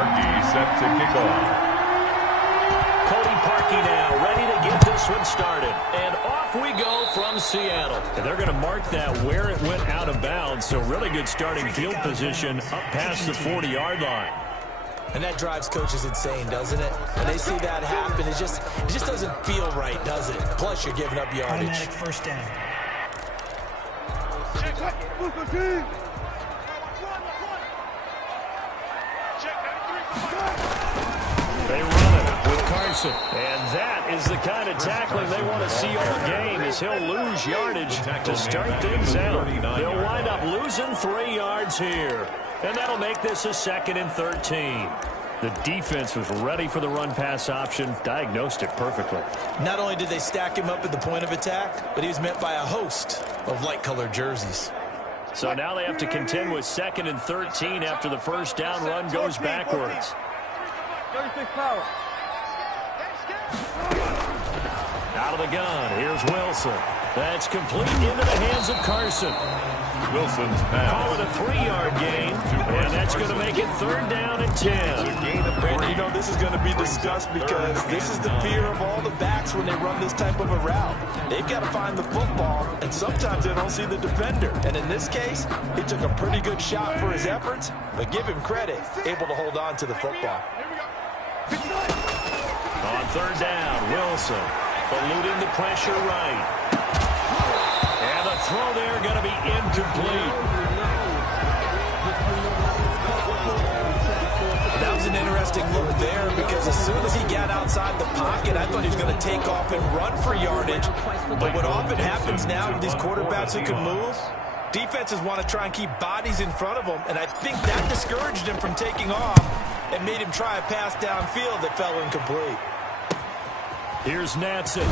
Parkey set to kick off. Cody Parkey now ready to get this one started. And off we go from Seattle. And they're going to mark that where it went out of bounds. So really good starting field position up past the 40-yard line. And that drives coaches insane, doesn't it? When they see that happen, it just doesn't feel right, does it? Plus, you're giving up yardage. Automatic first down. They run it with Carson. And that is the kind of tackling they want to see all game, as he'll lose yardage to start things out. They'll wind up losing 3 yards here. And that'll make this a 2nd and 13. The defense was ready for the run-pass option, diagnosed it perfectly. Not only did they stack him up at the point of attack, but he was met by a host of light-colored jerseys. So now they have to contend with 2nd and 13 after the first down run goes backwards. Out of the gun, here's Wilson. That's complete into the hands of Carson. Wilson's pass. Call it a 3-yard gain, and that's going to make it 3rd down and 10. Brandon, you know this is going to be discussed because this is the fear of all the backs when they run this type of a route. They've got to find the football, and sometimes they don't see the defender. And in this case, he took a pretty good shot for his efforts, but give him credit, able to hold on to the football. On 3rd down, Wilson eluding the pressure right. And the throw there going to be incomplete. That was an interesting look there because as soon as he got outside the pocket, I thought he was going to take off and run for yardage. But what often happens now with these quarterbacks who can move, defenses want to try and keep bodies in front of them, and I think that discouraged him from taking off and made him try a pass downfield that fell incomplete. Here's Natson.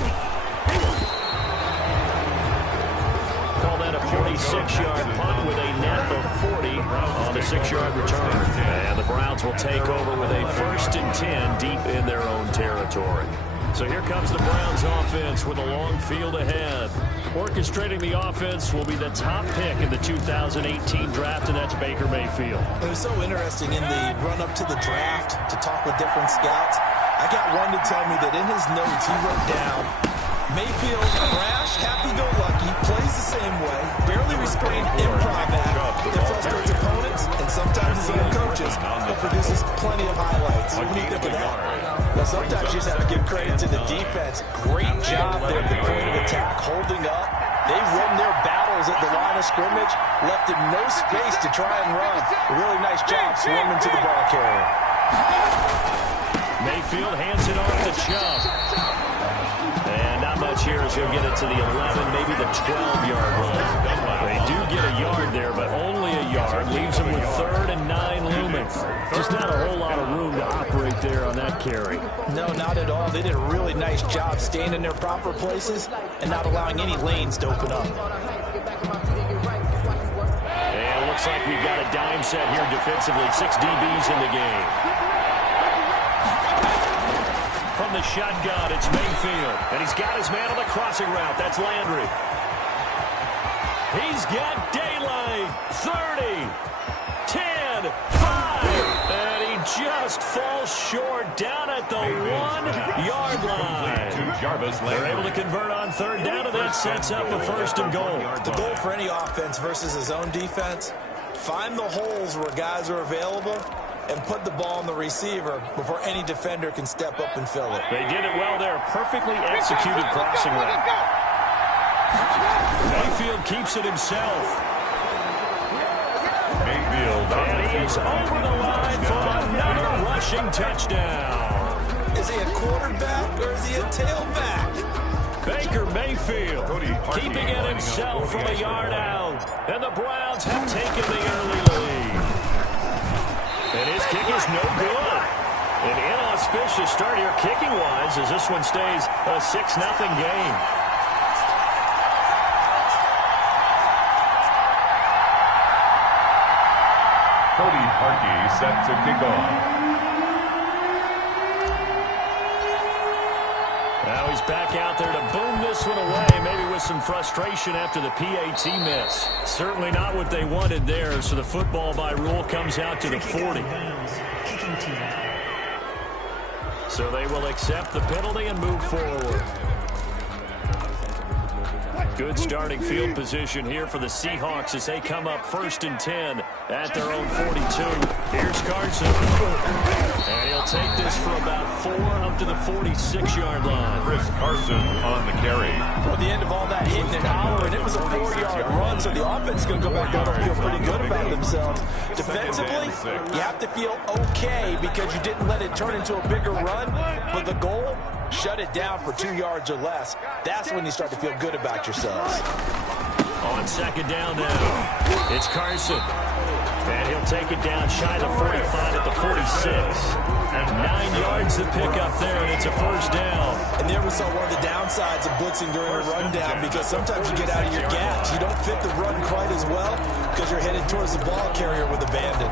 Call that a 46-yard punt with a net of 40 on the 6-yard return. And the Browns will take over with a 1st and 10 deep in their own territory. So here comes the Browns offense with a long field ahead. Orchestrating the offense will be the top pick in the 2018 draft, and that's Baker Mayfield. It was so interesting in the run-up to the draft to talk with different scouts. I got one to tell me that in his notes he wrote down, Mayfield, brash, happy-go-lucky, plays the same way, barely restrained improv act that frustrates opponents and sometimes his own coaches, but produces plenty of highlights. What do you think of that? Well, sometimes you just have to give credit to the defense. Great job there at the point of attack, holding up. They won their battles at the line of scrimmage, left him no space to try and run. A really nice job swarming to the ball carrier. Mayfield hands it off to Chubb. And not much here as he'll get it to the 11, maybe the 12-yard line. They do get a yard there, but only a yard. Leaves them with 3rd and 9 looming. Just not a whole lot of room to operate there on that carry. No, not at all. They did a really nice job staying in their proper places and not allowing any lanes to open up. And it looks like we've got a dime set here defensively. 6 DBs in the game. From the shotgun, it's Mayfield. And he's got his man on the crossing route. That's Landry. He's got daylight. 30, 10, 5. And he just falls short down at the 1-yard line. They're able to convert on 3rd down, and that sets up a 1st and goal. The goal for any offense versus his own defense, find the holes where guys are available and put the ball on the receiver before any defender can step up and fill it. They did it well there. Perfectly executed crossing route. Mayfield keeps it himself. Mayfield. And he is over the line for another rushing touchdown. Is he a quarterback or is he a tailback? Baker Mayfield keeping it himself from a yard out. And the Browns have taken the early lead. And his kick is no good. An inauspicious start here kicking-wise as this one stays a 6-0 game. Cody Parkey set to kick off. Now he's he's back out there to boom this one away, maybe with some frustration after the PAT miss. Certainly not what they wanted there, so the football by rule comes out to the 40. So they will accept the penalty and move forward. Good starting field position here for the Seahawks as they come up 1st and 10 at their own 42. Here's Carson. And he'll take this for about 4 up to the 46-yard line. Chris Carson on the carry. Well, the end of all that hitting and hollering, it was a 4-yard run, so the offense is going to go back out and feel pretty good about themselves. Defensively, you have to feel okay because you didn't let it turn into a bigger run, but the goal, shut it down for 2 yards or less. That's when you start to feel good about yourselves. On 2nd down now, it's Carson. And he'll take it down shy of the 45 at the 46. 9 yards to pick up there, and it's a 1st down. And there we saw one of the downsides of blitzing during a rundown, because sometimes you get out of your gaps. You don't fit the run quite as well because you're headed towards the ball carrier with abandon.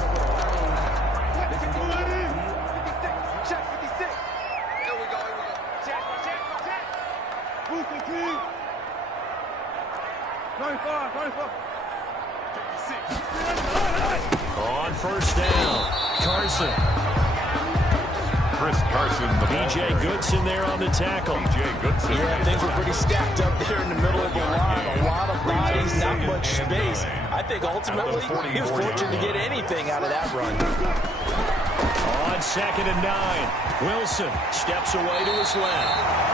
On 1st down, Carson. Chris Carson, the B.J. Goodson there on the tackle. B.J. Goodson. Yeah, things were pretty stacked up there in the middle of the line. A lot of bodies, not much space. I think ultimately he was fortunate to get anything out of that run. On 2nd and 9, Wilson steps away to his left.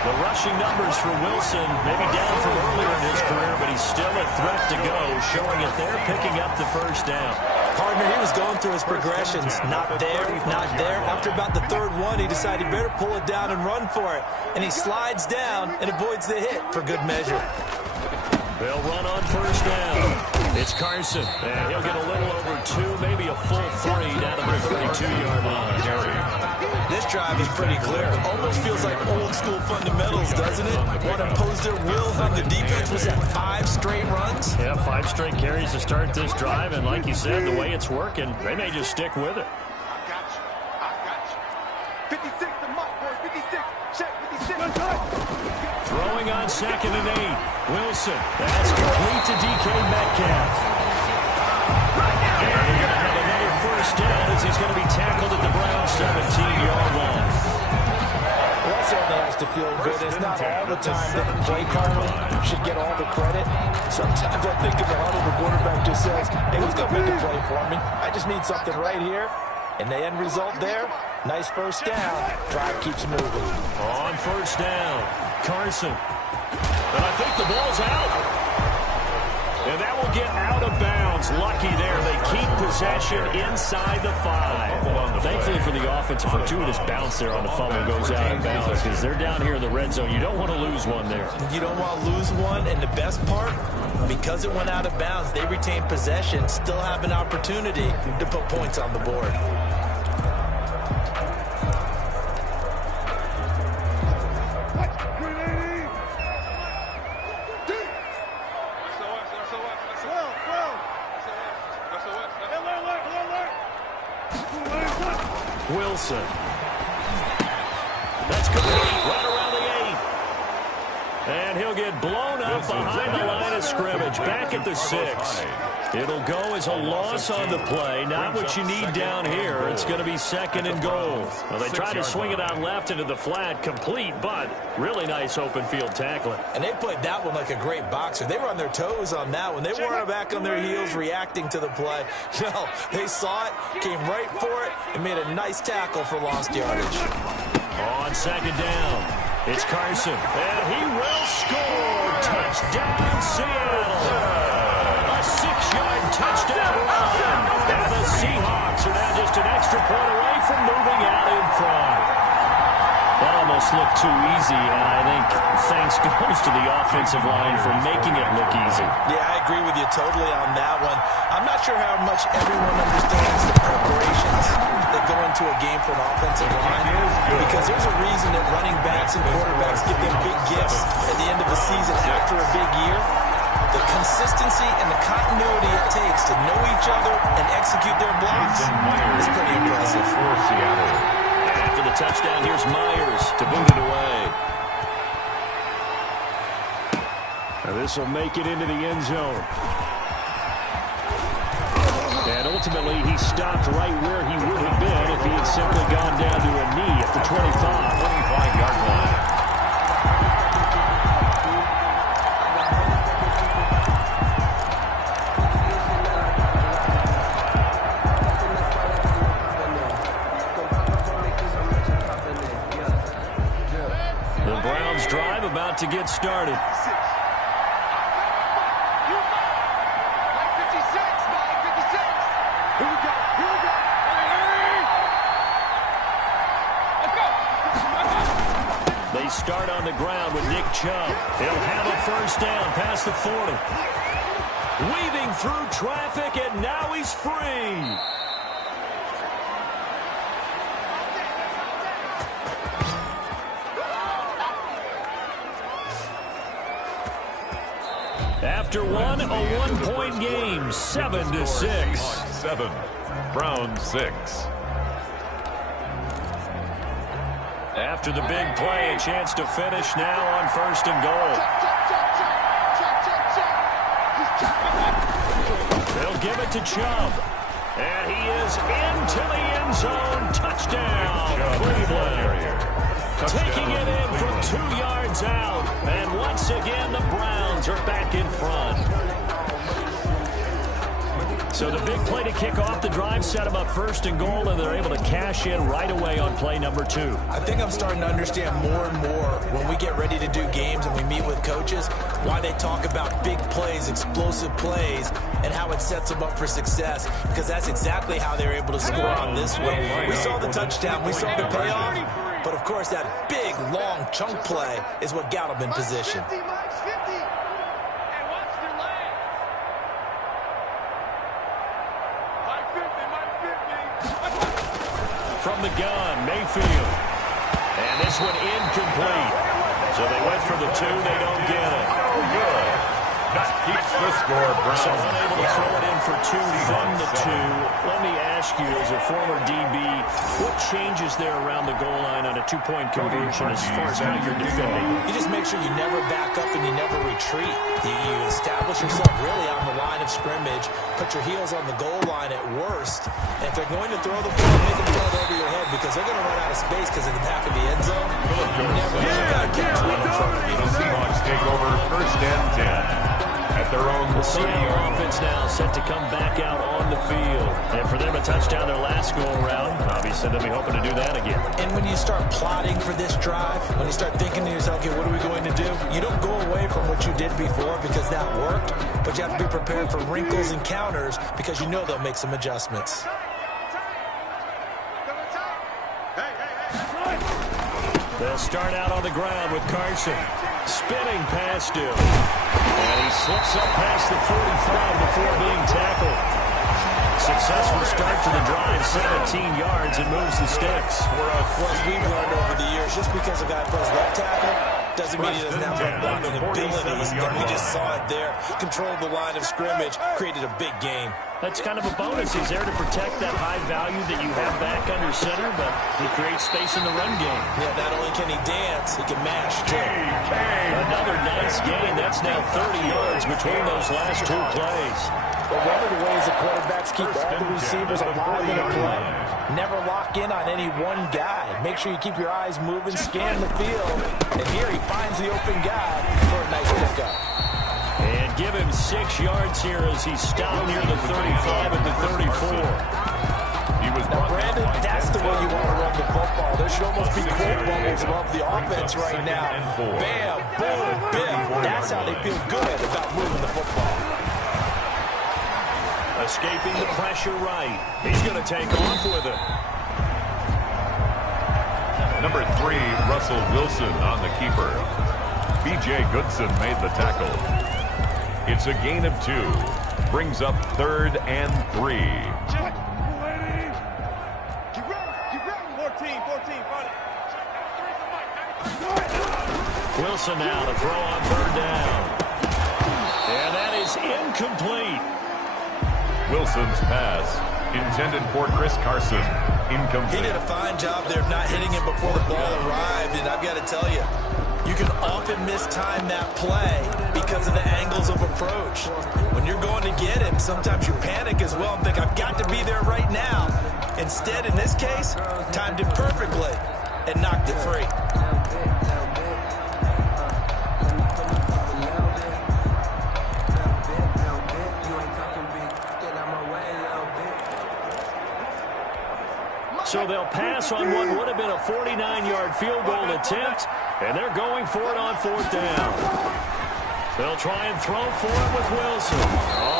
The rushing numbers for Wilson, maybe down from earlier in his career, but he's still a threat to go, showing it there, picking up the 1st down. Partner, he was going through his progressions. Not there, not there. After about the 3rd one, he decided he better pull it down and run for it. And he slides down and avoids the hit for good measure. They'll run on 1st down. It's Carson, and he'll get a little over 2, maybe a full 3 down to the 32-yard line. This drive is pretty clear. Almost feels like old school fundamentals, doesn't it? Want to impose their will on the defense. Was that 5 straight runs? Yeah, 5 straight carries to start this drive, and like you said, the way it's working, they may just stick with it. I got you. 56, the mark, boy. 56. Check, 56. Throwing on 2nd and 8. Wilson. That's complete to DK Metcalf. And they're going to have another 1st down as he's going to be tackled at the Browns' 17-yard line. Well, that certainly has to feel good. It's not all the time that the play caller should get all the credit. Sometimes I think in the huddle, the quarterback just says, hey, who's going to make a play for me? I just need something right here. And the end result there, nice 1st down. Drive keeps moving. On 1st down, Carson. And I think the ball's out. And that will get out of bounds. Lucky there. They keep possession inside the 5. Thankfully for the offense, a fortuitous bounce there on the fumble goes out of bounds because they're down here in the red zone. You don't want to lose one there. You don't want to lose one. And the best part, because it went out of bounds, they retain possession, still have an opportunity to put points on the board. Wilson. That's complete right around the 8. And he'll get blown up behind the line of scrimmage. Back at the 6. It'll go as a loss on the play. Not what you need down here. It's going to be 2nd and goal. Well, they tried to swing it out left into the flat. Complete, but really nice open field tackling. And they played that one like a great boxer. They were on their toes on that one. They weren't back on their heels reacting to the play. No, they saw it, came right for it, and made a nice tackle for lost yardage. On 2nd down, it's Carson. And he will score. Touchdown, Seattle. A 6-yard touchdown run. And the Seahawks are now just an extra point away from moving out in front. That almost looked too easy, and I think thanks goes to the offensive line for making it look easy. Yeah, I agree with you totally on that one. I'm not sure how much everyone understands the preparations that go into a game for an offensive line, because there's a reason that running backs and quarterbacks get them big gifts at the end of the season after a big year. The consistency and the continuity it takes to know each other and execute their blocks is pretty impressive. For Seattle. After the touchdown, here's Myers to boot it away. This will make it into the end zone. And ultimately, he stopped right where he would have been if he had simply gone down to a knee at the 25-yard line. The Browns drive about to get started. They start on the ground with Nick Chubb. He'll have a first down past the 40. Weaving through traffic, and now he's free. After one, a one-point game, 7-6. 7, Browns 6. After the big play, a chance to finish now on first and goal. They'll give it to Chubb. And he is into the end zone. Touchdown, Cleveland. Taking it in from 2 yards out. And once again, the Browns are back in front. So the big play to kick off the drive set them up first and goal, and they're able to cash in right away on play number 2. I think I'm starting to understand more and more when we get ready to do games and we meet with coaches why they talk about big plays, explosive plays, and how it sets them up for success, because that's exactly how they're able to score on this one. We saw the touchdown. We saw the payoff. But, of course, that big, long chunk play is what got them in position. From the gun, Mayfield. And this one incomplete. So they went for the 2. They don't get it. Oh, good. That keeps the score, Browns. So unable to throw it in for 2 from the 2. Let me ask you, as a former DB, what changes there around the goal line on a 2-point conversion as far as how you're defending? You just make sure you never back up and you never retreat. You establish yourself really on the line of scrimmage, put your heels on the goal line at worst, and if they're going to throw the ball, make them throw it over your head, because they're going to run out of space because in the back of the end zone, you never got to catch one in front of you. The Seahawks take over first and 10. At their own The Seattle offense now set to come back out on the field. And for them, a touchdown their last go-around. Obviously, they'll be hoping to do that again. And when you start plotting for this drive, when you start thinking to yourself, okay, what are we going to do? You don't go away from what you did before because that worked, but you have to be prepared for wrinkles and counters because you know they'll make some adjustments. They'll start out on the ground with Carson. Spinning past him. And he slips up past the 45 before being tackled. Successful start to the drive, 17 yards, and moves the sticks. Well, as we've learned over the years, just because a guy plays left tackle doesn't mean he doesn't have the blocking abilities. And we just saw it there. Controlled the line of scrimmage, created a big game. That's kind of a bonus. He's there to protect that high value that you have back under center, but he creates space in the run game. Yeah, not only can he dance, he can mash, too. Another nice gain. That's now 30 yards between those last 2 plays. Well, one of the ways the quarterbacks keep all the receivers alive in a play, never lock in on any one guy. Make sure you keep your eyes moving, scan the field, and here he finds the open guy for a nice pickup. And give him 6 yards here as he's stopped near the 35 at the 34. Now, Brandon, that's the way you want to run the football. There should almost be quote bubbles above the offense right now. Bam, boom, biff. That's how they feel good about moving the football. Escaping the pressure right. He's going to take off with it. Number 3, Russell Wilson on the keeper. B.J. Goodson made the tackle. It's a gain of 2. Brings up 3rd and 3. Wilson now to throw on 3rd down. And that is incomplete. Wilson's pass intended for Chris Carson. Incomplete. He did a fine job there of not hitting him before the ball arrived, and I've got to tell you, you can often mistime that play because of the angles of approach. When you're going to get him, sometimes you panic as well and think, I've got to be there right now. Instead, in this case, timed it perfectly and knocked it free. So they'll pass on what would have been a 49-yard field goal attempt, and they're going for it on 4th down. They'll try and throw for it with Wilson.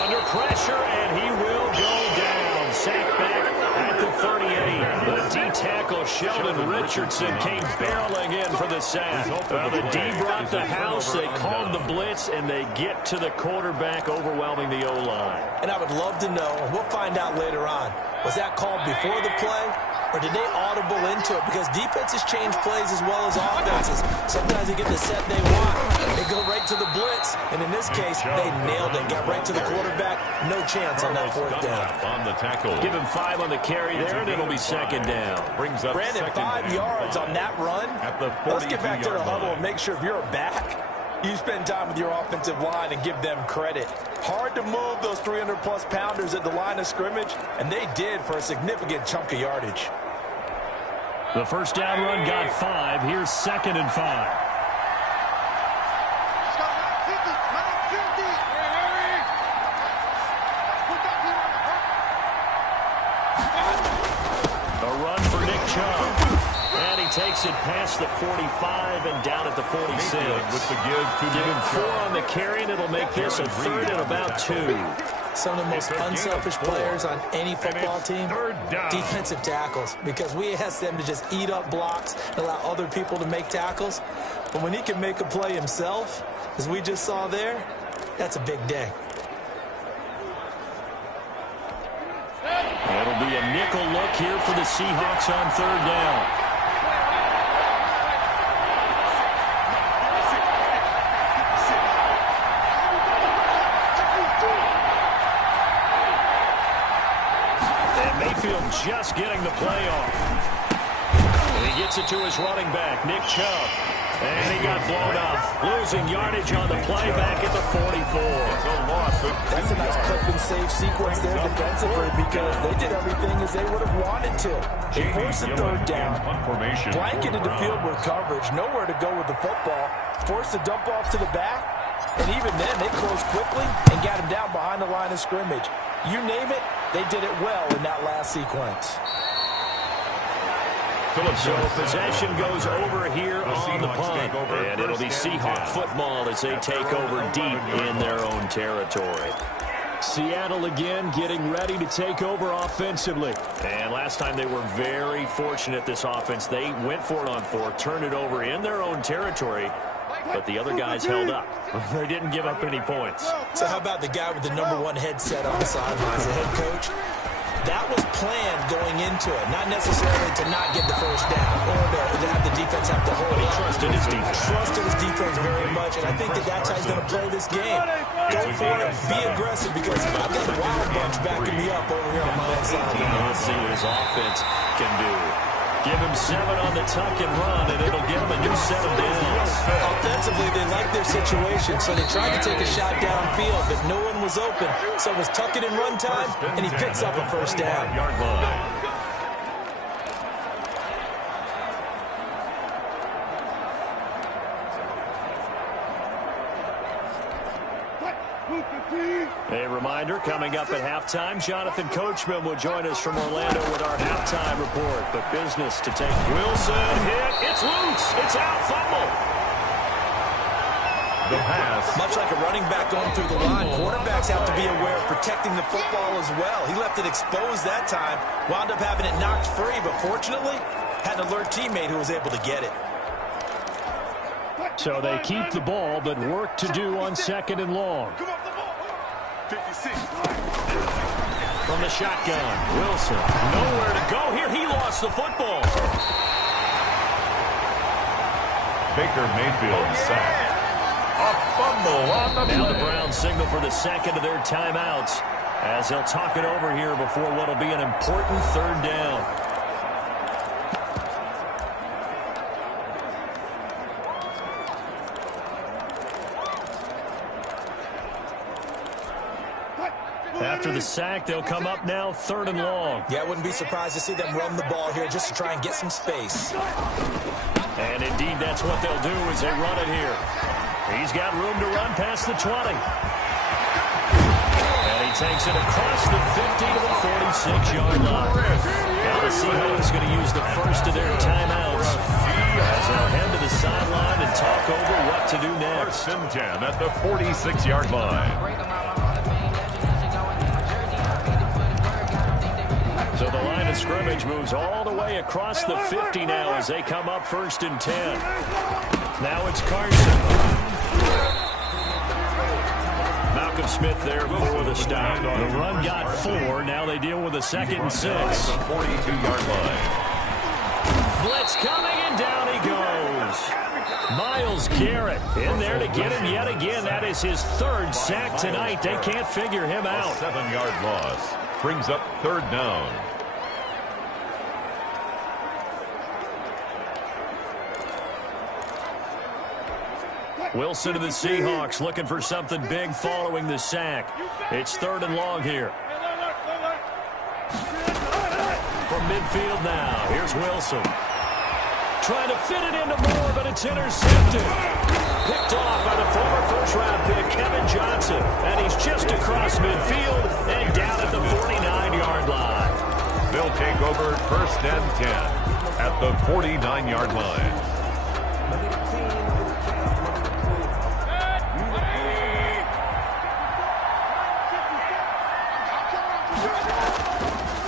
Under pressure, and he will go down. Sacked back at the 38. The D-tackle, Sheldon Richardson, came barreling in for the sack. The D brought the house. They called the blitz, and they get to the quarterback, overwhelming the O-line. And I would love to know, and we'll find out later on, was that called before the play? Or did they audible into it? Because defenses change plays as well as offenses. Sometimes they get the set they want. They go right to the blitz. And in this case, they nailed it. Got right to the quarterback. No chance on that 4th down. On the tackle. Give him 5 on the carry there, and it'll be 2nd down. Brings up Brandon, 5 yards on that run. Let's get back to the huddle and make sure if you're a back, you spend time with your offensive line and give them credit. Hard to move those 300-plus pounders at the line of scrimmage, and they did for a significant chunk of yardage. The 1st down run got 5. Here's 2nd and 5. A run for Nick Chubb. And he takes it past the 45 and down at the 46. With the give him 4 on the carry, and it'll make this a 3rd and about 2. Some of the most unselfish players on any football team, defensive tackles, because we ask them to just eat up blocks and allow other people to make tackles. But when he can make a play himself, as we just saw there, that's a big day. It'll be a nickel look here for the Seahawks on 3rd down. Just getting the play off. And he gets it to his running back, Nick Chubb. And he got blown up. Losing yardage on the play back at the 44. That's a nice clip and save sequence there defensively because they did everything as they would have wanted to. They forced the 3rd down, blanketed the field with coverage, nowhere to go with the football, forced the dump off to the back, and even then they closed quickly and got him down behind the line of scrimmage. You name it, they did it well in that last sequence. So possession goes over here on the punt, and it'll be Seahawk football as they take over deep in their own territory. Seattle again getting ready to take over offensively. And last time they were very fortunate, this offense. They went for it on 4, turned it over in their own territory, but the other guys held up. They didn't give up any points. So how about the guy with the #1 headset on the sidelines, the head coach? That was planned going into it, not necessarily to not get the 1st down or to have the defense have to hold. He trusted his defense. Trusted his defense very much, and I think that's how he's going to play this game. Go for it, be aggressive, because I've got a wild bunch backing me up over here on my own side. Let's see what his offense can do. Give him 7 on the tuck and run, and it'll give him a new set of downs. Offensively, they like their situation, so they tried to take a shot downfield, but no one was open. So it was tuck it and run time, and he picks up a 1st down. Yard line. A reminder, coming up at halftime, Jonathan Coachman will join us from Orlando with our halftime report. But business to take. Wilson hit. It's loose. It's out. Fumble. The pass. Much like a running back going through the line, quarterbacks have to be aware of protecting the football as well. He left it exposed that time, wound up having it knocked free, but fortunately, had an alert teammate who was able to get it. So they keep the ball, but work to do on 2nd and long. 56. From the shotgun, Wilson, nowhere to go here. He lost the football. Baker Mayfield sacked. A fumble on the Now play. the Browns signal for the 2nd of their timeouts as they'll talk it over here before what will be an important 3rd down. After the sack, they'll come up now 3rd and long. Yeah, I wouldn't be surprised to see them run the ball here just to try and get some space. And indeed, that's what they'll do as they run it here. He's got room to run past the 20. And he takes it across the 50 to the 46-yard line. Now the Seahawks going to use the first of their timeouts as they'll head to the sideline and talk over what to do next. 1st and 10 at the 46-yard line. So the line of scrimmage moves all the way across the 50 now as they come up 1st and 10. Now it's Carson. Malcolm Smith there for the stop. The run got 4. Now they deal with a 2nd and 6. The 42-yard line. Blitz coming, and down he goes. Myles Garrett in there to get him yet again. That is his 3rd sack tonight. They can't figure him out. A 7-yard loss brings up 3rd down. Wilson to the Seahawks looking for something big following the sack. It's 3rd and long here. From midfield now, here's Wilson. Trying to fit it into Moore, but it's intercepted. Picked off by the former first-round pick, Kevin Johnson. And he's just across midfield and down at the 49-yard line. They'll take over 1st and 10 at the 49-yard line.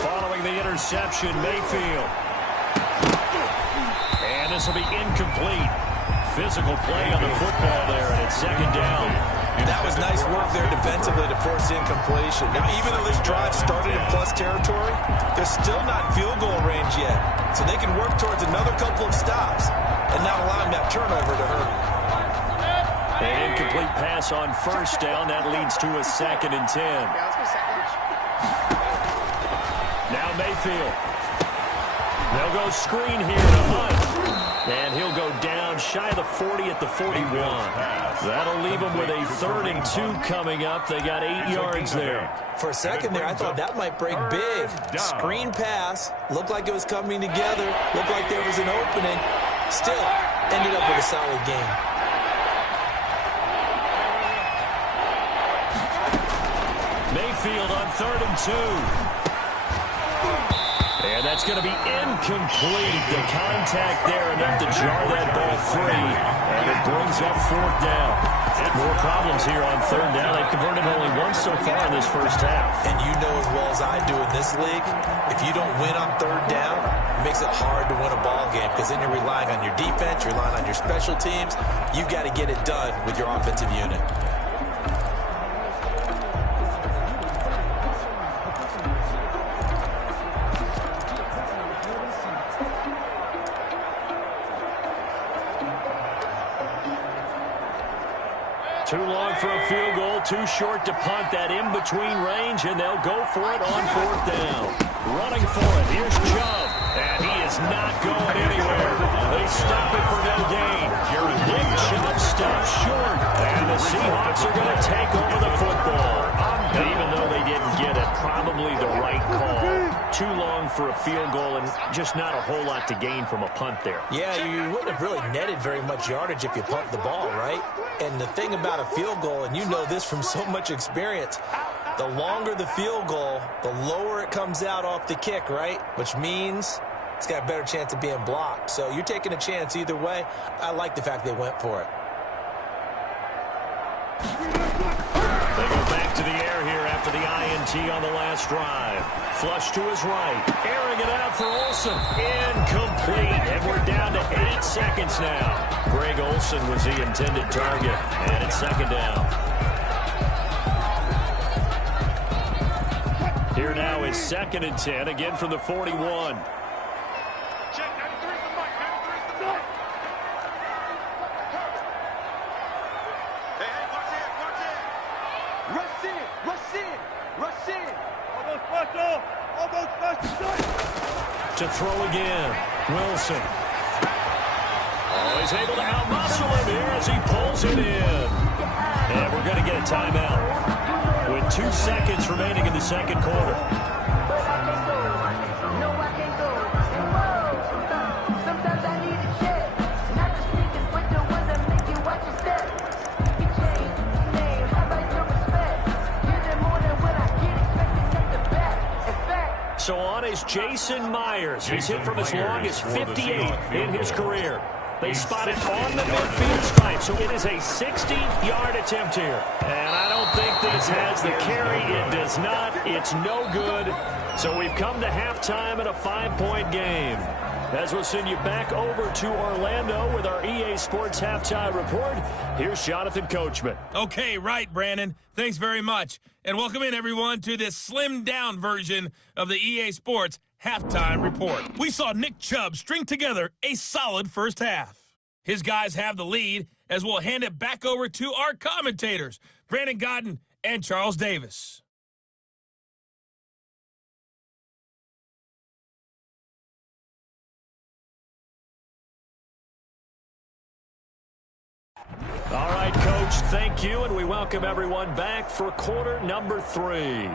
Following the interception, Mayfield. And this will be incomplete. Physical play on the football there, and it's 2nd down. That was nice work there defensively to force incompletion. Now, even though this drive started in plus territory, they're still not field goal range yet. So they can work towards another couple of stops and not allowing that turnover to hurt. An incomplete pass on 1st down. That leads to a 2nd and 10. Now Mayfield. They'll go screen here to Hunt. And he'll go down shy of the 40 at the 41. That'll leave him with a 3rd and 2 coming up. They got 8 yards there. For a second there, I thought that might break big. Screen pass. Looked like it was coming together. Looked like there was an opening. Still, ended up with a solid game. Mayfield on 3rd and 2. And that's going to be incomplete. The contact there enough to jar that ball free. And it brings up 4th down. More problems here on 3rd down. They've converted only once so far in this first half. And you know as well as I do in this league, if you don't win on 3rd down, it makes it hard to win a ball game because then you're relying on your defense, you're relying on your special teams. You've got to get it done with your offensive unit. Too long for a field goal, too short to punt. That in-between range, and they'll go for it on 4th down. Running for it, here's Chubb, and he is not going anywhere. They stop it for no gain. Nick Chubb stops short, and the Seahawks are going to take over the football. And even though they didn't get it, probably the right call. Too long for a field goal and just not a whole lot to gain from a punt there. Yeah, you wouldn't have really netted very much yardage if you pumped the ball, right? And the thing about a field goal, and you know this from so much experience, the longer the field goal, the lower it comes out off the kick, right? Which means it's got a better chance of being blocked. So you're taking a chance either way. I like the fact they went for it. They go back to the air here after the INT on the last drive. Flush to his right. Airing it out for Olsen. Incomplete. And we're down to 8 seconds now. Greg Olsen was the intended target. And it's 2nd down. Here now is 2nd and 10. Again from the 41. To throw again. Wilson. Oh, he's able to outmuscle him here as he pulls it in. And we're going to get a timeout. with 2 seconds remaining in the second quarter. So on is Jason Myers. He's hit from as long as 58 in his career. They spot it on the midfield stripe, so it is a 60-yard attempt here. And I don't think this has the carry. It does not. It's no good. So we've come to halftime in a 5-point game. As we'll send you back over to Orlando with our EA Sports Halftime Report, here's Jonathan Coachman. Okay, right, Brandon. Thanks very much. And welcome in, everyone, to this slimmed-down version of the EA Sports Halftime Report. We saw Nick Chubb string together a solid first half. His guys have the lead as we'll hand it back over to our commentators, Brandon Godden and Charles Davis. All right, Coach, thank you, and we welcome everyone back for quarter number 3.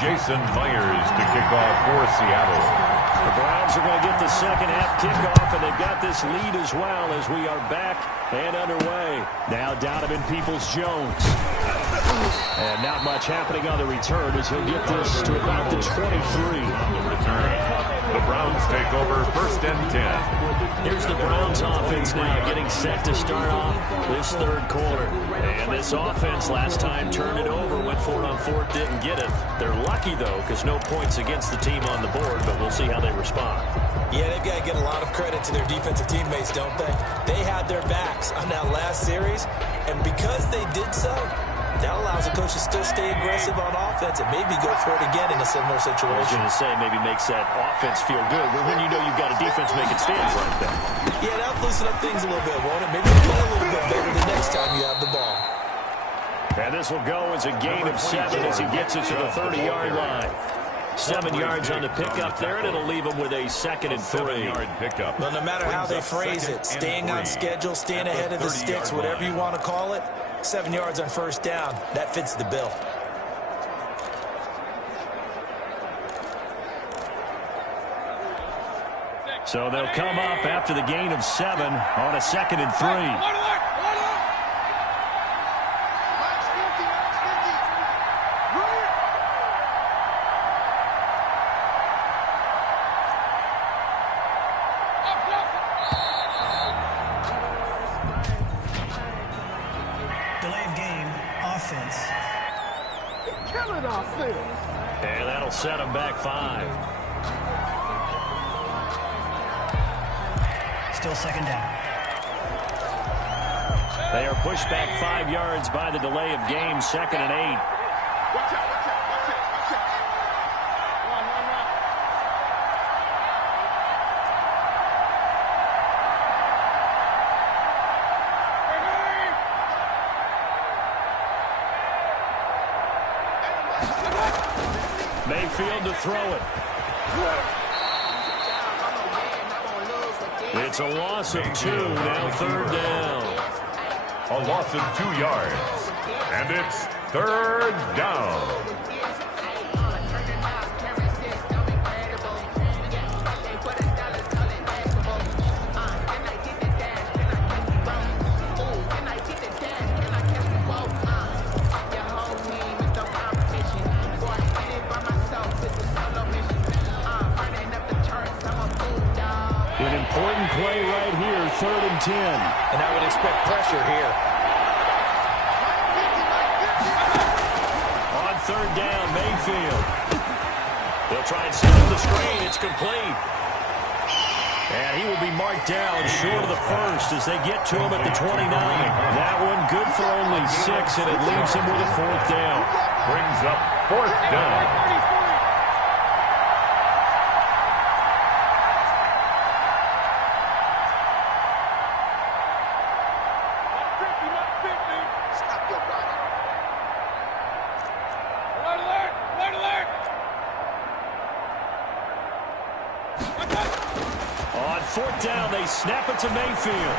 Jason Myers to kick off for Seattle. The Browns are going to get the second half kickoff, and they've got this lead as well as we are back and underway. Now Donovan Peoples-Jones. And not much happening on the return as he'll get this to about the 23. On the return, the Browns take over 1st and 10. Here's the Browns offense now getting set to start off this third quarter. And this offense last time turned it over, went for it on 4th, didn't get it. They're lucky, though, because no points against the team on the board, but we'll see how they respond. Yeah, they've got to get a lot of credit to their defensive teammates, don't they? They had their backs on that last series, and because they did so, that allows the coach to still stay aggressive on offense and maybe go for it again in a similar situation. I was going to say maybe makes that offense feel good. But when you know you've got a defense making stands like that. Yeah, that'll loosen up things a little bit, won't it? Maybe play a little bit better the next time you have the ball. And this will go as a gain of 7 as he gets it to the 30-yard line. 7 yards on the pickup there, and it'll leave him with a 2nd and 3. 7-yard pickup. Well, no matter how they phrase it, staying on schedule, staying ahead of the sticks, whatever you want to call it, 7 yards on 1st down, that fits the bill. So they'll come up after the gain of 7 on a 2nd and 3. And that'll set them back 5. Still 2nd down. They are pushed back 5 yards by the delay of game, 2nd and 8. Watch out, watch out, watch out, watch out. Run. Mayfield to throw it. It's a loss of 2, now 3rd down. A loss of 2 yards. And it's 3rd down. and 10. And I would expect pressure here. On third down, Mayfield. They'll try and set up the screen. It's complete. And he will be marked down short of the first as they get to him at the 29. That one good for only 6, and it leaves him with a fourth down. Brings up fourth down. On fourth down, they snap it to Mayfield.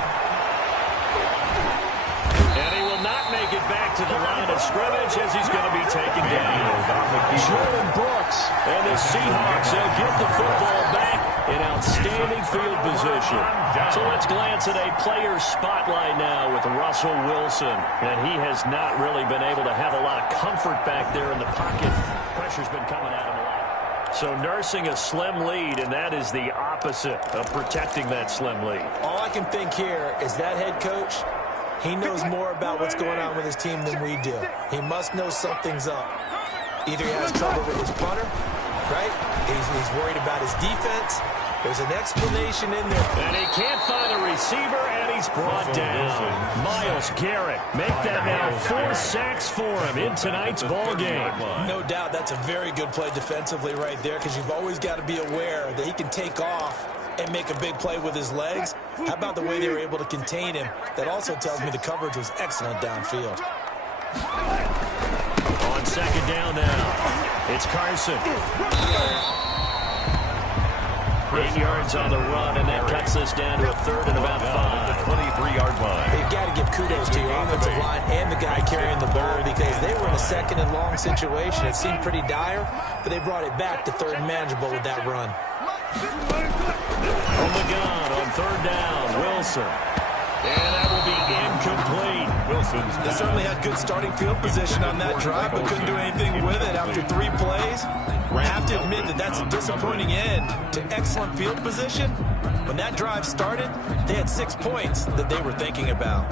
And he will not make it back to the line of scrimmage as he's going to be taken down. Jordan Brooks and the Seahawks, they'll get the football back in outstanding field position. So let's glance at a player's spotlight now with Russell Wilson. And he has not really been able to have a lot of comfort back there in the pocket. Pressure's been coming at him a lot. So nursing a slim lead, and that is the opposite of protecting that slim lead. All I can think here is that head coach, he knows more about what's going on with his team than we do. He must know something's up. Either he has trouble with his punter, right? He's worried about his defense. There's an explanation in there. And he can't find a receiver, and he's brought down. Myles Garrett, make that now 4 sacks for him in tonight's ball game. No doubt that's a very good play defensively right there, because you've always got to be aware that he can take off and make a big play with his legs. How about the way they were able to contain him? That also tells me the coverage was excellent downfield. On second down now, it's Carson. 8 yards on the run, and that cuts us down to a third and about 5. 23-yard line. You've got to give kudos to your offensive line and the guy carrying the ball, because they were in a second and long situation. It seemed pretty dire, but they brought it back to third and manageable with that run. From the gun on third down, Wilson. And that will be incomplete. They certainly had good starting field position on that drive, but couldn't do anything with it after 3 plays. I have to admit that that's a disappointing end to excellent field position. When that drive started, they had 6 points that they were thinking about.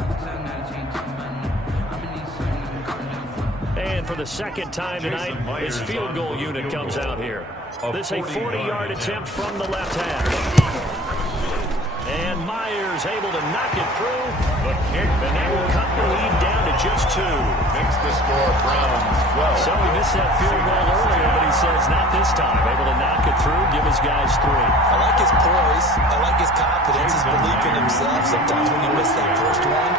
And for the second time tonight, his field goal unit comes out here. This a 40-yard attempt from the left hash. And Myers able to knock it through. The kick. And that will cut the lead down to just 2. Makes the score Browns 12. So he missed that field goal earlier, but he says not this time. Able to knock it through, give his guys 3. I like his poise. I like his confidence, his belief in himself. Sometimes when you miss that first one,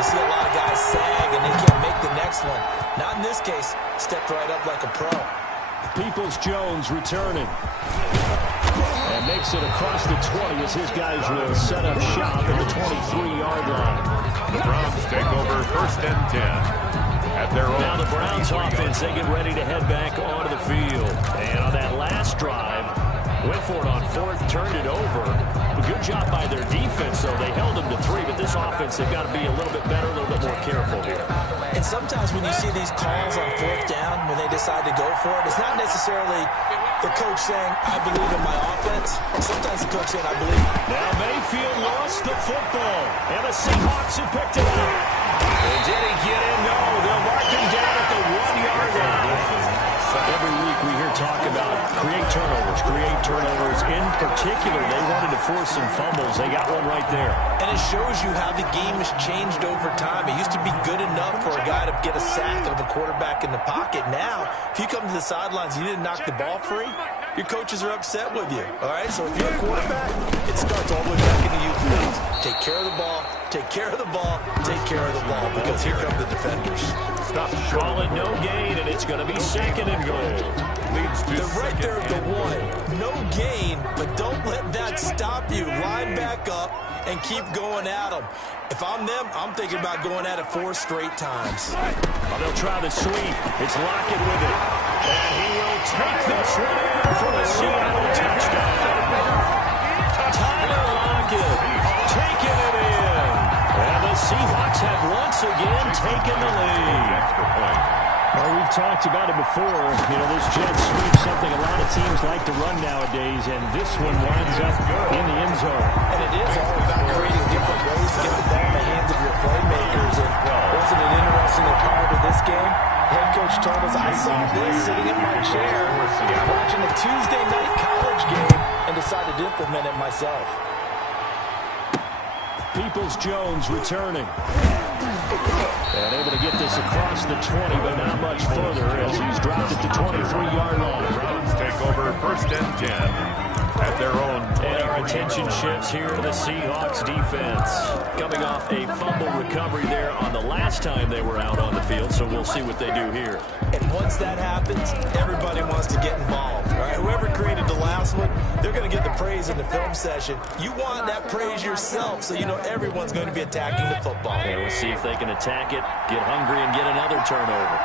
you see a lot of guys sag and they can't make the next one. Not in this case. Stepped right up like a pro. Peoples-Jones returning. And makes it across the 20 as his guys will set up shop at the 23-yard line. The Browns take over first and 10 at their own. Now the Browns offense, they get ready to head back onto the field. And on that last drive, went for it on fourth, turned it over. A good job by their defense, though. They held them to 3, but this offense, they've got to be a little bit better, a little bit more careful here. And sometimes when you see these calls on fourth down, when they decide to go for it, it's not necessarily the coach saying, I believe in my offense. Sometimes the coach saying, I believe. Now Mayfield lost the football, and the Seahawks have picked it up. And did he get in? No, they'll mark him down at the 1-yard line. Every week we hear talk about create turnovers. In particular, they wanted to force some fumbles. They got one right there. And it shows you how the game has changed over time. It used to be good enough for a guy to get a sack of a quarterback in the pocket. Now, if you come to the sidelines and you didn't knock the ball free, your coaches are upset with you. All right, so if you're a quarterback, it starts all the way back into you things. Take care of the ball, take care of the ball, take care of the ball, because here come the defenders. Stop. Call it no gain, and it's going to be second and goal. They're right there at the 1. No gain, but don't let that stop you. Line back up and keep going at them. If I'm them, I'm thinking about going at it 4 straight times. Well, they'll try the sweep. It's Lockett with it. And he will take this one in for the Seattle touchdown. Tyler Lockett taking it in. And the Seahawks have once again taken the lead. Extra point. Well, we've talked about it before. You know, this jet sweep, something a lot of teams like to run nowadays, and this one winds up in the end zone. And it is all about creating different ways to get the ball in the hands of your playmakers. And wasn't it interesting that prior to this game, head coach told us, I saw this sitting in my chair, watching a Tuesday night college game, and decided to implement it myself. Peoples-Jones returning. And able to get this across the 20, but not much further as he's dropped it to 23-yard line. Browns take over 1st and 10 at their own 20. And our attention shifts here to the Seahawks defense. Coming off a fumble recovery there on the last time they were out on the field, so we'll see what they do here. And once that happens, everybody wants to get involved. All right, whoever created the last one, they're going to get the praise in the film session. You want that praise yourself, so you know everyone's going to be attacking the football. And we'll see if they can attack it, get hungry, and get another turnover.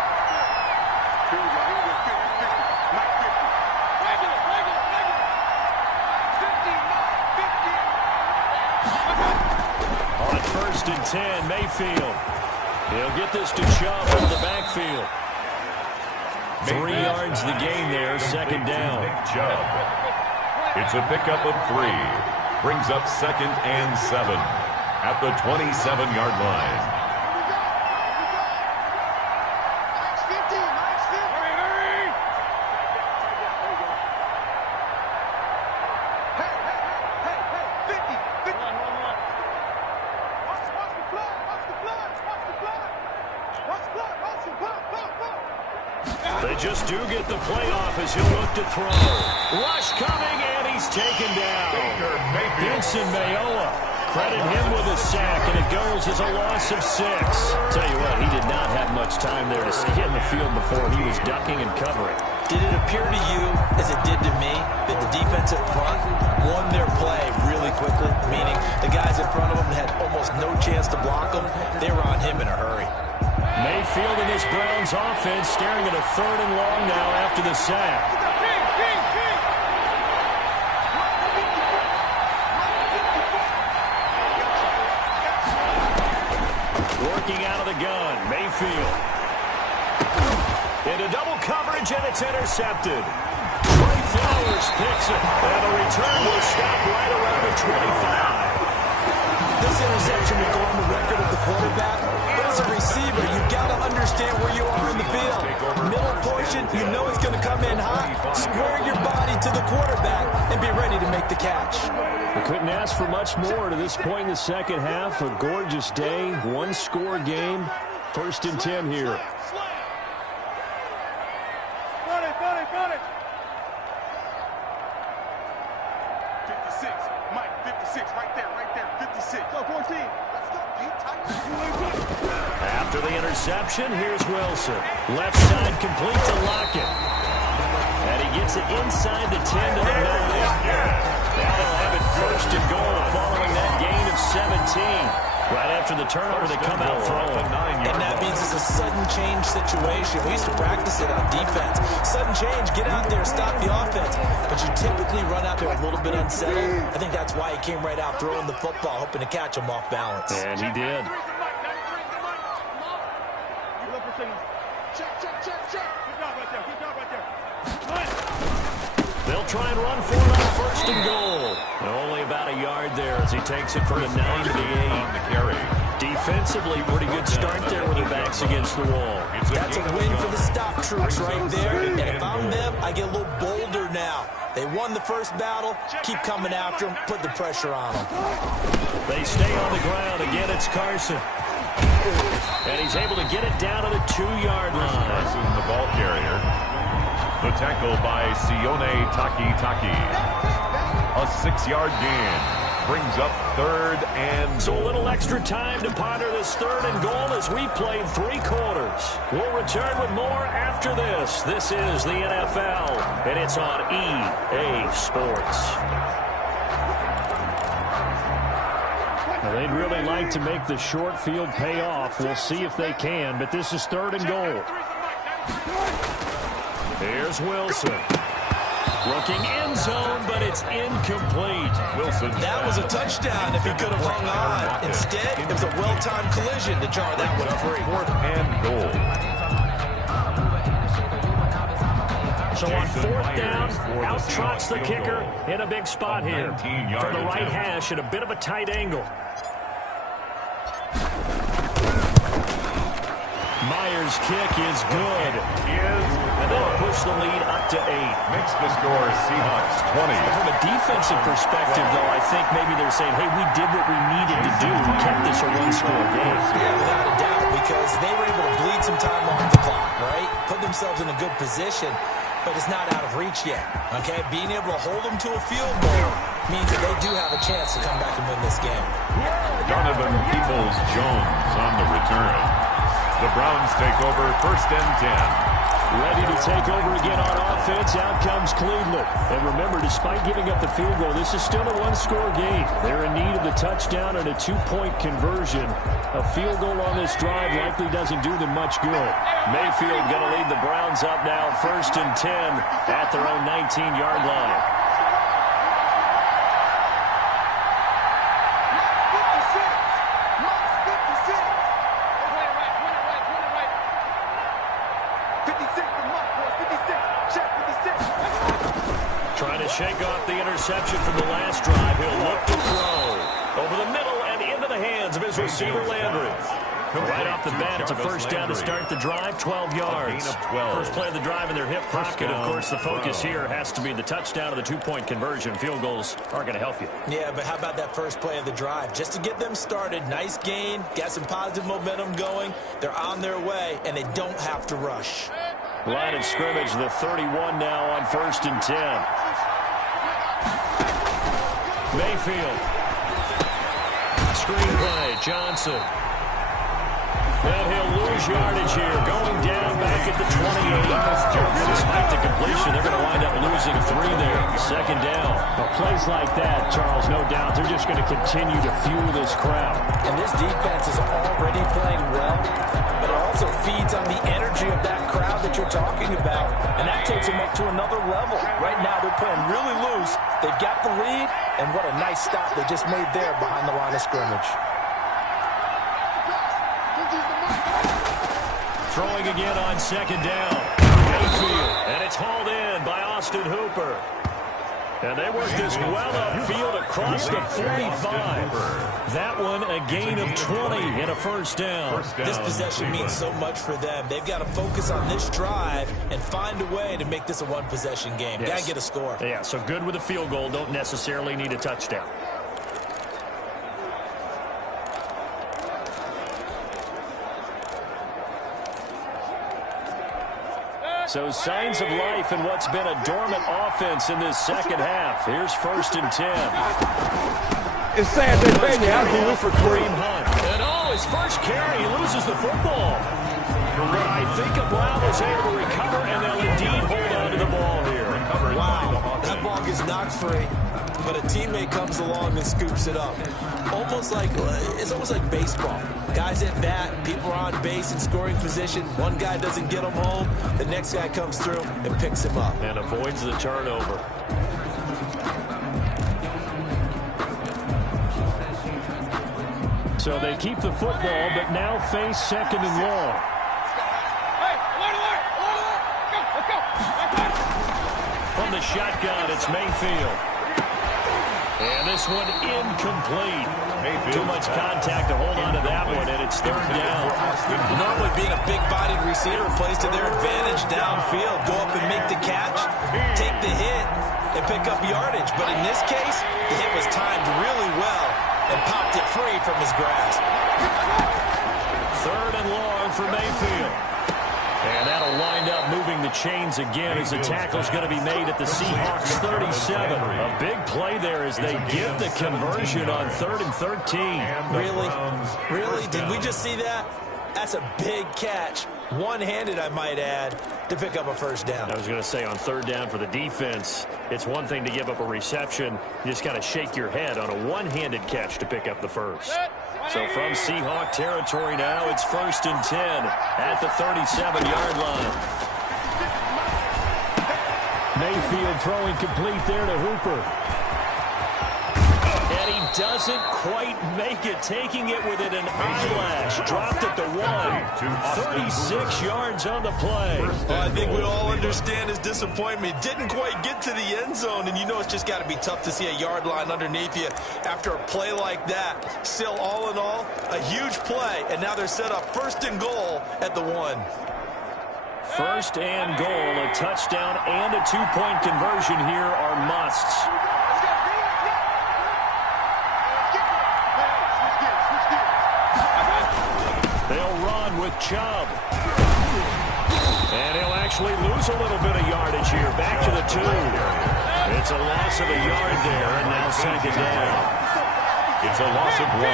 On 1st and 10, Mayfield. He'll get this to Chubb out of the backfield. 3 yards the gain there, 2nd down. Chubb. It's a pickup of 3. Brings up 2nd and 7 at the 27-yard line. They just do get the playoff as he'll look to throw. Rush coming, and he's taken down. Vincent Mayoa. Credit him with a sack, and it goes as a loss of 6. Tell you what, he did not have much time there to stay in the field before he was ducking and covering. Did it appear to you, as it did to me, that the defensive front won their play really quickly? Meaning the guys in front of them had almost no chance to block them. They were on him in a hurry. Mayfield in this Browns offense staring at a 3rd and long now after the sack. Working out of the gun, Mayfield. Into double coverage, and it's intercepted. Trey Flowers picks it, and the return will stop right around the 25. This interception will go on the record of the quarterback, but as a receiver, you've got to understand where you are in the field. Middle portion, you know it's going to come in hot. Square your body to the quarterback and be ready to make the catch. We couldn't ask for much more to this point in the second half. A gorgeous day, 1-score game. 1st and 10 here. After the interception, here's Wilson. Left side complete to Lockett. And he gets it inside the 10 to the 9. Now they'll have it 1st and goal following that gain of 17. Right after the turnover, they come out throwing. And that means it's a sudden change situation. We used to practice it on defense. Sudden change, get out there, stop the offense. But you typically run out there a little bit unsettled. I think that's why he came right out throwing the football, hoping to catch him off balance. And he did. They'll try and run for it on 1st and goal. Only about a yard there as he takes it from the 9 to the 8. On the carry. Defensively, pretty good start there with their backs against the wall. That's a win for the stop troops right there. And if I'm them, I get a little bolder now. They won the first battle. Keep coming after them. Put the pressure on them. They stay on the ground. Again, it's Carson. And he's able to get it down to the 2-yard line. Carson, the ball carrier. The tackle by Sione Taki. A 6-yard gain. Brings up 3rd and So a little extra time to ponder this 3rd and goal as we played 3 quarters. We'll return with more after this. This is the NFL, and it's on EA Sports. Now, they'd really like to make the short field pay off. We'll see if they can, but this is 3rd and goal. Here's Wilson. Looking end zone, but it's incomplete. Wilson. That was a touchdown if he could have hung on. Instead, it was a well-timed collision to jar that one free. 4th and goal. So on fourth down, out trots the kicker in a big spot here from the right hash at a bit of a tight angle. Myers' kick is good. And they'll push the lead up to 8. Makes the score Seahawks 20. From a defensive perspective, though, I think maybe they're saying, hey, we did what we needed to do and kept this a one-score game. Yeah, without a doubt, because they were able to bleed some time off the clock, right? Put themselves in a good position, but it's not out of reach yet, okay? Being able to hold them to a field goal means that they do have a chance to come back and win this game. Donovan Peoples-Jones on the return. The Browns take over 1st and 10. Ready to take over again on offense. Out comes Cleveland. And remember, despite giving up the field goal, this is still a one-score game. They're in need of the touchdown and a 2-point conversion. A field goal on this drive likely doesn't do them much good. Mayfield going to lead the Browns up now 1st and 10 at their own 19-yard line. Trying to shake off the interception from the last drive. He'll look to throw. Over the middle and into the hands of his receiver, Landry. Right off the bat, it's a first down to start the drive, 12 yards. First play of the drive in their hip pocket. Of course, the focus here has to be the touchdown of the 2-point conversion. Field goals aren't going to help you. Yeah, but how about that first play of the drive? Just to get them started, nice gain, got some positive momentum going. They're on their way, and they don't have to rush. Line of scrimmage, the 31 now on 1st and 10. Mayfield. Screenplay, Johnson. And he'll lose yardage here, going down back at the 28. Despite the completion, they're going to wind up losing 3 there. 2nd down. But plays like that, Charles, no doubt, they're just going to continue to fuel this crowd. And this defense is already playing well, but it also feeds on the energy of that crowd that you're talking about. And that takes them up to another level. Right now, they're playing really loose. They've got the lead, and what a nice stop they just made there behind the line of scrimmage. Throwing again on 2nd down. Mayfield, and it's hauled in by Austin Hooper. And they work this well upfield across the 45. That one a gain of 20 and a first down. This possession means so much for them. They've got to focus on this drive and find a way to make this a one-possession game. Yes. Got to get a score. Yeah, so good with a field goal. Don't necessarily need a touchdown. So signs of life in what's been a dormant offense in this second half. Here's 1st and 10. It's sad they pay you. I'll do it for Kareem Hunt. And his first carry, he loses the football. But I think Brown was able to recover, and they'll indeed hold on to the ball here. Wow, that ball gets knocked free, but a teammate comes along and scoops it up. It's almost like baseball. Guys at bat, people are on base in scoring position. One guy doesn't get him home. The next guy comes through and picks him up. And avoids the turnover. So they keep the football, but now face 2nd and long. From the shotgun, it's Mayfield. And this one incomplete. Too much contact to hold on to that one, and it's 3rd down. Normally being a big-bodied receiver plays to their advantage downfield. Go up and make the catch, take the hit, and pick up yardage. But in this case, the hit was timed really well and popped it free from his grasp. 3rd and long for Mayfield. And that'll wind up moving the chains again as the tackle's going to be made at the Seahawks 37. A big play there as they get the conversion on 3rd and 13. Really? Did we just see that? That's a big catch. One-handed, I might add, to pick up a first down. I was going to say on 3rd down for the defense, it's one thing to give up a reception. You just got to shake your head on a one-handed catch to pick up the first. So from Seahawk territory now, it's 1st and 10 at the 37-yard line. Mayfield throwing complete there to Hooper. And And he doesn't quite make it, taking it within an eyelash. Dropped at the 1. 36 yards on the play. Well, I think we all understand his disappointment. Didn't quite get to the end zone, and you know it's just got to be tough to see a yard line underneath you after a play like that. Still, all in all, a huge play, and now they're set up 1st and goal at the 1. 1st and goal, a touchdown and a 2-point conversion here are musts. They'll run with Chubb. And he'll actually lose a little bit of yardage here. Back to the 2. It's a loss of a yard there, and now 2nd down. It's a loss of 1.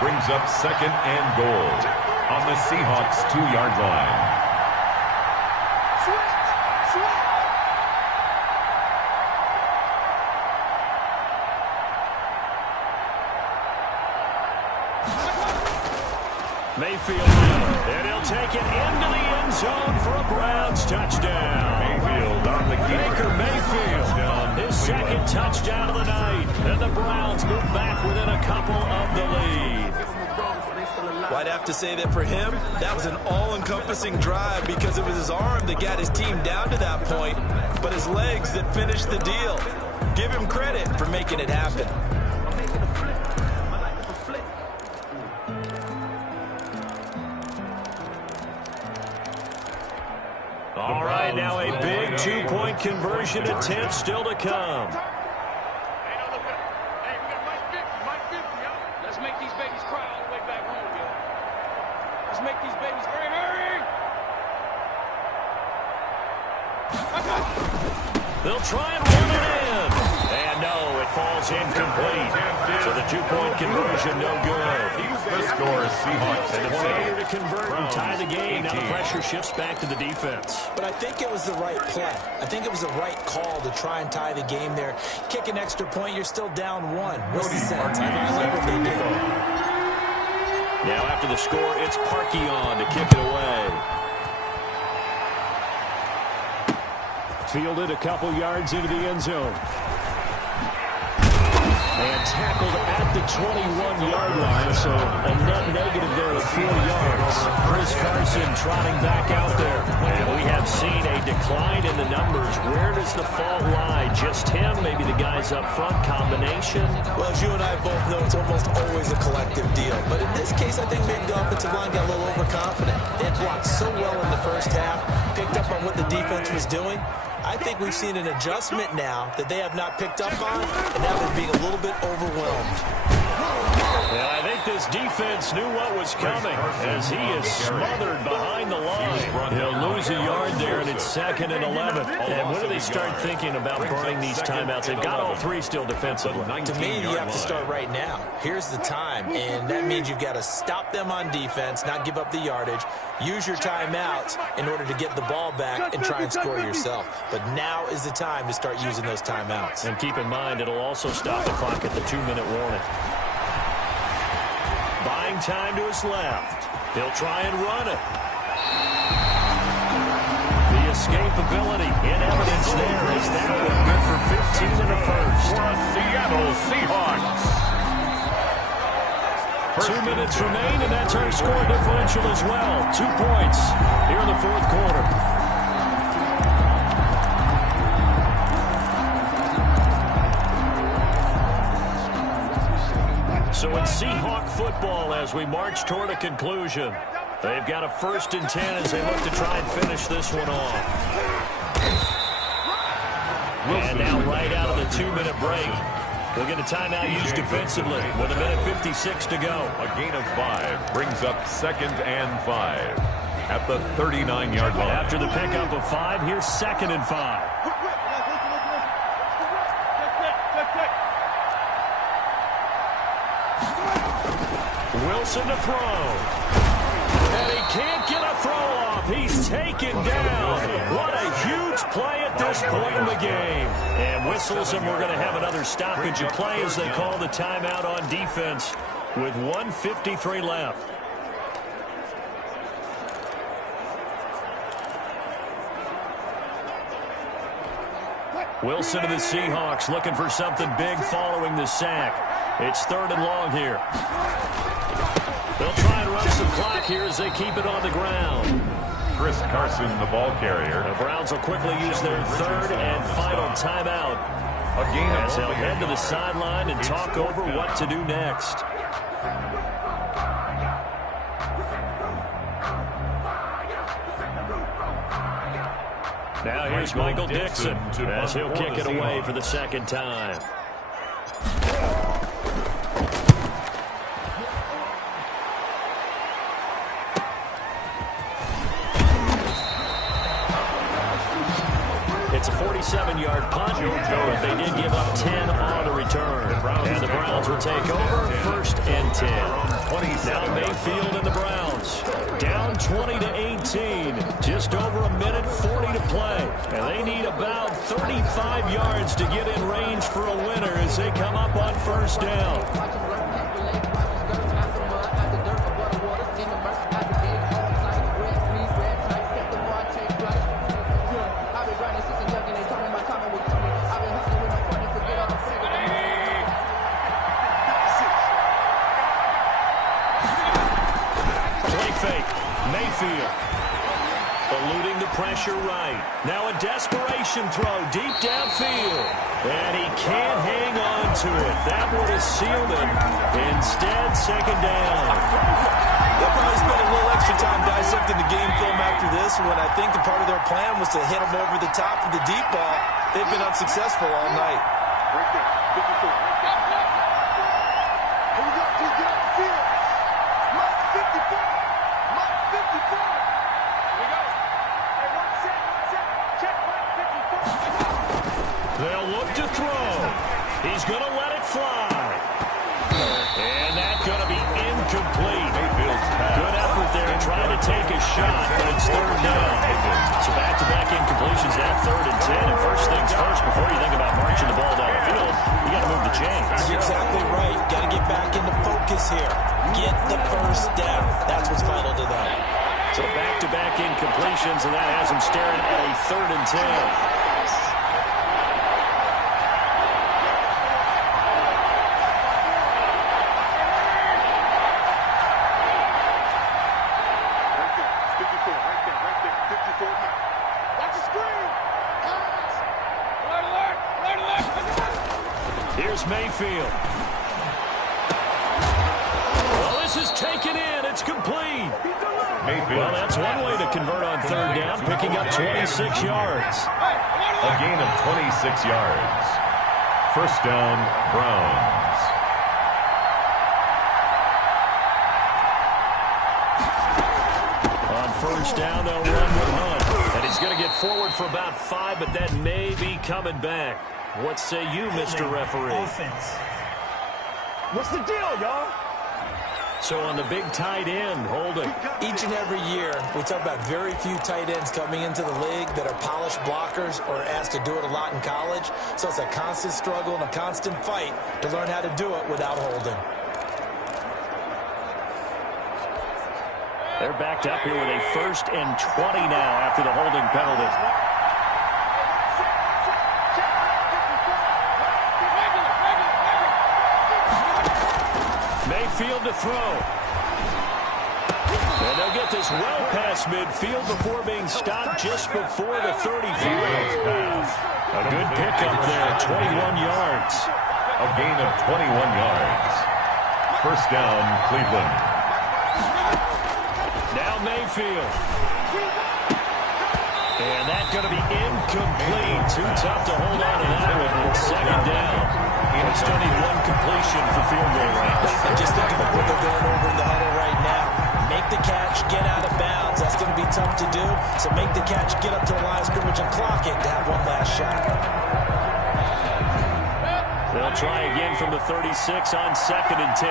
Brings up 2nd and goal on the Seahawks 2-yard line. Mayfield, and he'll take it into the end zone for a Browns touchdown. Mayfield on the Baker Mayfield, his 2nd touchdown of the night, and the Browns move back within a couple of the lead. Well, I'd have to say that for him, that was an all-encompassing drive because it was his arm that got his team down to that point, but his legs that finished the deal. Give him credit for making it happen. All right, now a big 2-point conversion attempt still to come. Let's make these babies cry all the way back home, yo. Let's make these babies hurry. They'll try and run it in. And no, it falls incomplete. So the 2-point conversion no good. The score is Seahawks And the 20. failure to convert and tie the game. Now the pressure shifts back to the defense. But I think it was the right play. I think it was the right call to try and tie the game there. Kick an extra point, you're still down 1. What's the sense? I like what they did. Now after the score, it's Parkey on to kick it away. Fielded a couple yards into the end zone. And tackled at the 21-yard line, so a net negative there of 4 yards. Chris Carson trotting back out there. And we have seen a decline in the numbers. Where does the fault lie? Just him? Maybe the guys up front? Combination? Well, as you and I both know, it's almost always a collective deal. But in this case, I think maybe the offensive line got a little overconfident. They had blocked so well in the first half, picked up on what the defense was doing. I think we've seen an adjustment now that they have not picked up on, and now they're being a little bit overwhelmed. Yeah, I think this defense knew what was coming as he is smothered behind the line. He'll lose a yard there, and it's 2nd and 11. And when do they start thinking about burning these timeouts? They've got all 3 still defensively. To me, you have to start right now. Here's the time, and that means you've got to stop them on defense, not give up the yardage, use your timeouts in order to get the ball back and try and score yourself. But now is the time to start using those timeouts. And keep in mind, it'll also stop the clock at the 2-minute warning. Buying time to his left. He'll try and run it. The escapability in evidence there as that one good for 15 and a first. For Seattle Seahawks. 2 minutes remain, and that's our score differential as well. 2 points here in the 4th quarter. So it's Seahawk football as we march toward a conclusion. They've got a 1st and 10 as they look to try and finish this one off. And now right out of the 2-minute break, we'll get a timeout used defensively with 1:56 to go. A gain of 5 brings up 2nd and 5 at the 39-yard line. After the pickup of 5, here's 2nd and 5. Wilson to throw. And he can't get a throw off. He's taken down. What a huge play at this point in the game. And whistles, and we're going to have another stoppage of play as they call the timeout on defense with 1:53 left. Wilson of the Seahawks looking for something big following the sack. It's 3rd and long here. They'll try and run some clock here as they keep it on the ground. Chris Carson, the ball carrier. The Browns will quickly use their 3rd and final timeout as they'll head to the sideline and talk over what to do next. Now here's Michael Dixon as he'll kick it away for the 2nd time. It's a 47-yard punt, but they did give up 10 on the return. And the Browns will take over 1st and 10. Now Mayfield and the Browns down 20-18. Just over a minute 40 to play. And they need about 35 yards to get in range for a winner as they come up on 1st down. Mayfield eluding the pressure right. Now a desperation throw deep downfield. And he can't hang on to it. That would have sealed it. Instead, 2nd down. They'll probably spend a little extra time dissecting the game film after this when I think the part of their plan was to hit them over the top of the deep ball. They've been unsuccessful all night. Right there. 54. Here we go. Just get up the field. Mark 54. Mark 54. Here we go. Hey, one set. Check Mark 54. They'll look to throw. He's going to let it fly. And that's going to be incomplete. Good effort there trying to take a shot, but it's 3rd down. So back-to-back incompletions at 3rd and 10. And first things first, before you think about marching the ball down the field, you got to move the chains. You're exactly right. Got to get back into focus here. Get the 1st down. That's what's vital to them. So back-to-back incompletions, and that has them staring at a 3rd and 10. Here's Mayfield. Well, this is taken in. It's complete. Well, that's one way to convert on 3rd down, picking up 26 yards. A gain of 26 yards. 1st down, Browns. On 1st down, they'll run with Hunt. And he's going to get forward for about 5, but that may be coming back. What say you, Mr. Referee? Offense. What's the deal, y'all? So on the big tight end, holding. Each and every year, we talk about very few tight ends coming into the league that are polished blockers or asked to do it a lot in college. So it's a constant struggle and a constant fight to learn how to do it without holding. They're backed up here with a 1st and 20 now after the holding penalty. Mayfield to throw. And they'll get this well past midfield before being stopped just before the 35. A good pickup there, 21 yards. A gain of 21 yards. 1st down, Cleveland. Now Mayfield. And that's going to be incomplete. Too tough to hold on to that one. It's 2nd down. They still need one completion for field goal range. And just think about what they're going over in the huddle right now. Make the catch, get out of bounds. That's going to be tough to do. So make the catch, get up to the line of scrimmage and clock it to have one last shot. They'll try again from the 36 on 2nd and 10.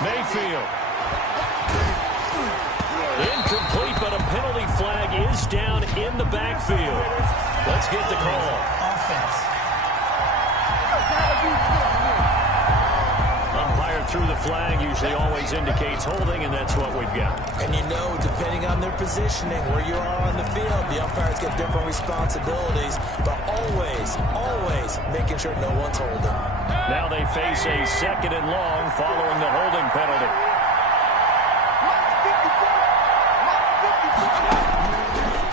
Mayfield. Incomplete, but a penalty flag is down in the backfield. Let's get the call. Offense. Umpire threw the flag usually always indicates holding, and that's what we've got. And you know, depending on their positioning, where you are on the field, the umpires get different responsibilities, but always, always making sure no one's holding. Now they face a 2nd and long following the holding penalty.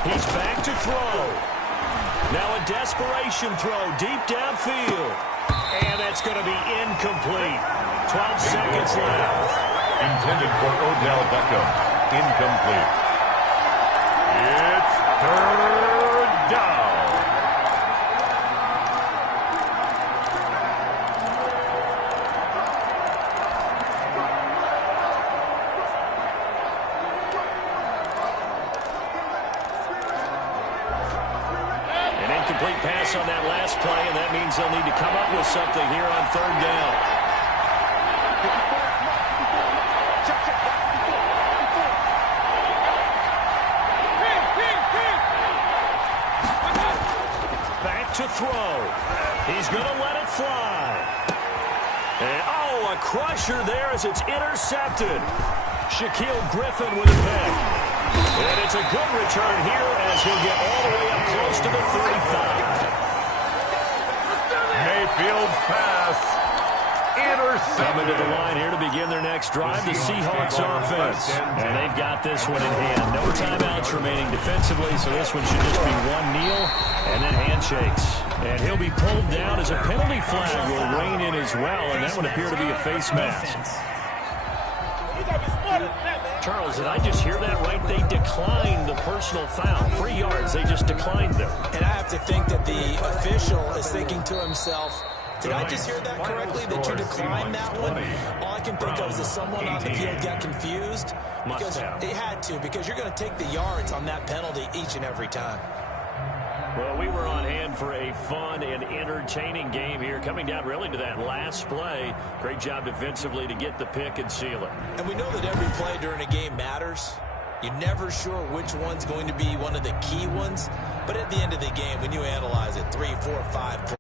He's back to throw. Now a desperation throw deep downfield. And that's going to be incomplete. 12 seconds left. Intended for Odell Beckham. Incomplete. It's 3rd down. Incomplete pass on that last play, and that means they'll need to come up with something here on 3rd down. Back to throw. He's going to let it fly. And, a crusher there as it's intercepted. Shaquille Griffin with a pick. And it's a good return here as he'll get all the way up close to the 35. Mayfield's pass. Intercepted. Coming to the line here to begin their next drive, the Seahawks offense. And they've got this one in hand. No timeouts remaining defensively, so this one should just be one kneel and then handshakes. And he'll be pulled down as a penalty flag will rein in as well, and that would appear to be a face mask. Charles, did I just hear that right? They declined the personal foul. 3 yards, they just declined them. And I have to think that the official is thinking to himself, did I just hear that correctly, that you declined that one? All I can think of is that someone on the field got confused. Because they had to, because you're going to take the yards on that penalty each and every time. Well, we were on hand for a fun and entertaining game here, coming down really to that last play. Great job defensively to get the pick and seal it. And we know that every play during a game matters. You're never sure which one's going to be one of the key ones. But at the end of the game, when you analyze it, 3, 4, 5